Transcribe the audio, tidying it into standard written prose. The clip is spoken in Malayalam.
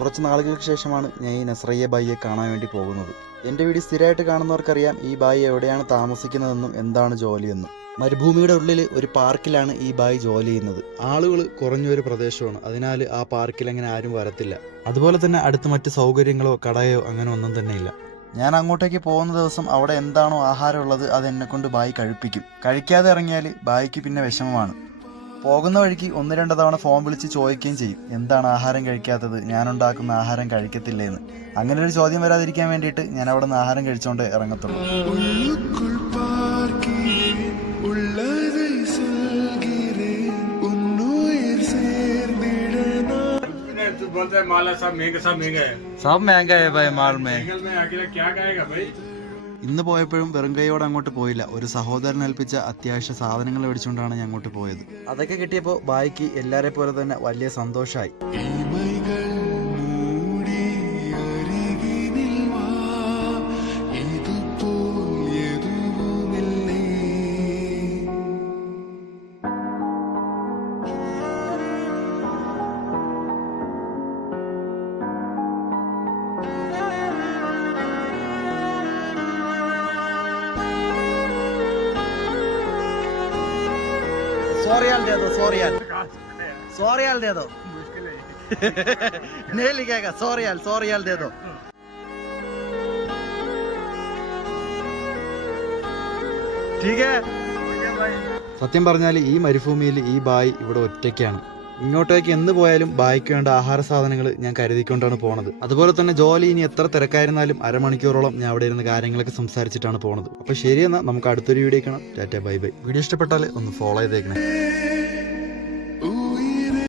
കുറച്ച് നാളുകൾക്ക് ശേഷമാണ് ഞാൻ ഈ നസ്രയ്യ ബായിയെ കാണാൻ വേണ്ടി പോകുന്നത്. എൻ്റെ വീഡിയോ സ്ഥിരമായിട്ട് കാണുന്നവർക്കറിയാം ഈ ബായി എവിടെയാണ് താമസിക്കുന്നതെന്നും എന്താണ് ജോലിയെന്നും. മരുഭൂമിയുടെ ഉള്ളിൽ ഒരു പാർക്കിലാണ് ഈ ബായി ജോലി ചെയ്യുന്നത്. ആളുകൾ കുറഞ്ഞൊരു പ്രദേശമാണ്, അതിനാൽ ആ പാർക്കിൽ അങ്ങനെ ആരും വരത്തില്ല. അതുപോലെ തന്നെ അടുത്ത് മറ്റ് സൗകര്യങ്ങളോ കടയോ അങ്ങനെ ഒന്നും തന്നെ ഇല്ല. ഞാൻ അങ്ങോട്ടേക്ക് പോകുന്ന ദിവസം അവിടെ എന്താണോ ആഹാരം ഉള്ളത് അത് എന്നെ കൊണ്ട് ബായി കഴിപ്പിക്കും. കഴിക്കാതെ ഇറങ്ങിയാൽ ബായിക്ക് പിന്നെ വിഷമമാണ്. പോകുന്ന വഴിക്ക് 1-2 തവണ ഫോൺ വിളിച്ച് ചോദിക്കുകയും ചെയ്യും, എന്താണ് ആഹാരം കഴിക്കാത്തത്, ഞാനുണ്ടാക്കുന്ന ആഹാരം കഴിക്കത്തില്ലേ എന്ന്. അങ്ങനെ ഒരു ചോദ്യം വരാതിരിക്കാൻ വേണ്ടിയിട്ട് ഞാൻ അവിടെ നിന്ന് ആഹാരം കഴിച്ചുകൊണ്ട് ഇറങ്ങത്തുള്ളൂ. सब महंगा है भाई माल में। ഇന്ന് പോയപ്പോഴും വെറും കൈയോടെ അങ്ങോട്ട് പോയില്ല. ഒരു സഹോദരൻ ഏൽപ്പിച്ച അത്യാവശ്യ സാധനങ്ങൾ മേടിച്ചുകൊണ്ടാണ് ഞാൻ അങ്ങോട്ട് പോയത്. അതൊക്കെ കിട്ടിയപ്പോൾ ബായിക്ക് എല്ലാരെ പോലെ തന്നെ വലിയ സന്തോഷമായി. सौ दे दो, 100 रियाल दे दो। नहीं लिखेगा, 100 रियाल दे दो। ठीक है। സത്യം പറഞ്ഞാൽ ഈ മരുഭൂമിയിൽ ഈ ബായി ഇവിടെ ഒറ്റയ്ക്കാണ്. ഇങ്ങോട്ടേക്ക് എന്ന് പോയാലും ബായിക്ക് വേണ്ട ആഹാര സാധനങ്ങൾ ഞാൻ കരുതിക്കൊണ്ടാണ് പോണത്. അതുപോലെ തന്നെ ജോലി ഇനി എത്ര തിരക്കായിരുന്നാലും അരമണിക്കൂറോളം ഞാൻ അവിടെ ഇരുന്ന് കാര്യങ്ങളൊക്കെ സംസാരിച്ചിട്ടാണ് പോണത്. അപ്പോൾ ശരിയെന്നാൽ നമുക്ക് അടുത്തൊരു വീഡിയോ കാണാം. Tata bye bye. വീഡിയോ ഇഷ്ടപ്പെട്ടാൽ ഒന്ന് ഫോളോ ചെയ്തേക്കണേ.